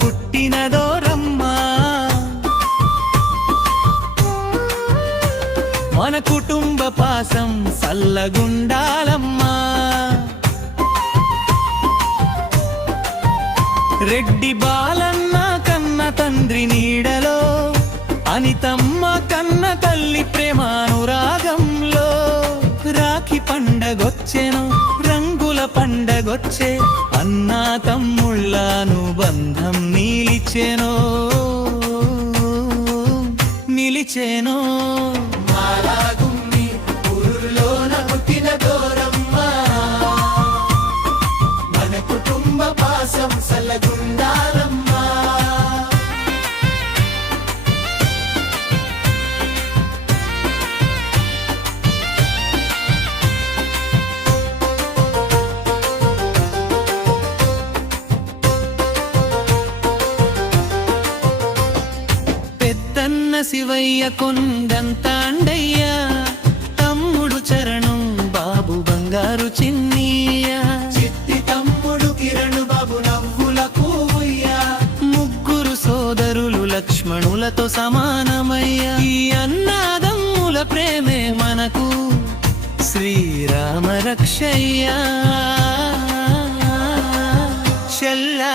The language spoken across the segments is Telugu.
పుట్టినదోరమ్మా మన కుటుంబ పాసం సల్లగుండాలమ్మా రెడ్డి బాలన్న కన్న తండ్రి నీడలో అనితమ్మ కన్న తల్లి ప్రేమానురాగంలో రాఖీ పండగొచ్చెను రంగుల పండగొచ్చే అన్నా తమ్ముళ్ళను బంధం నిలిచెనో మన కుటుంబ పాసం సల్లగుండాలమ్మా పెద్దన్న శివయ్య కొండంత అండయ్య తమ్ముడు చరణం బాబు బంగారు చిన్నయ్య చిట్టి తమ్ముడు కిరణ్ బాబు నవ్వుల కూవయ్య ముగ్గురు సోదరులు లక్ష్మణులతో సమానమయ్య ఈ అన్నదమ్ముల ప్రేమే మనకు శ్రీరామ రక్షయ్య చెల్లా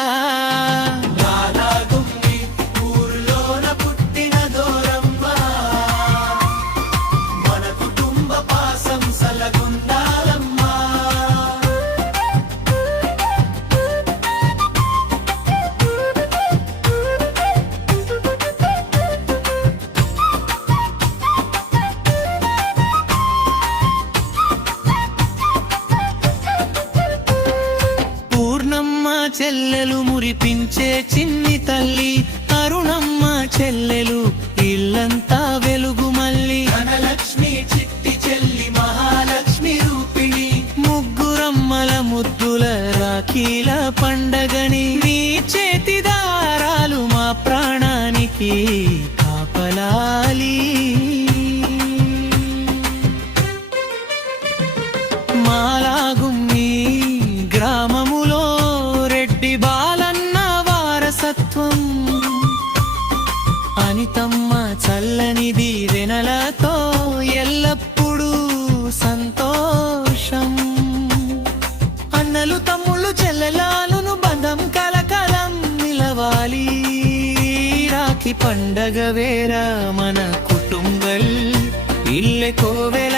చెల్లెలు మురిపించే చిన్ని తల్లి అరుణమ్మ చెల్లెలు ఇల్లంతా వెలుగు మల్లి ధనలక్ష్మి చిట్టి చెల్లి మహాలక్ష్మి రూపిణి ముగ్గురమ్మల ముద్దుల రాఖీల పండగని నీ చేతి దారాలు మా ప్రాణానికి కాపలాలి మాలాగు మీ గ్రామములో బాలన్న వారసత్వం అనితమ్మ చల్లని దీవెనలతో ఎల్లప్పుడూ సంతోషం అన్నలు తమ్ముళ్ళు చెల్లెలాలను బంధం కలకలం నిలవాలి రాఖీ పండగ వేర మన కుటుంబల్ ఇల్లె కోవెల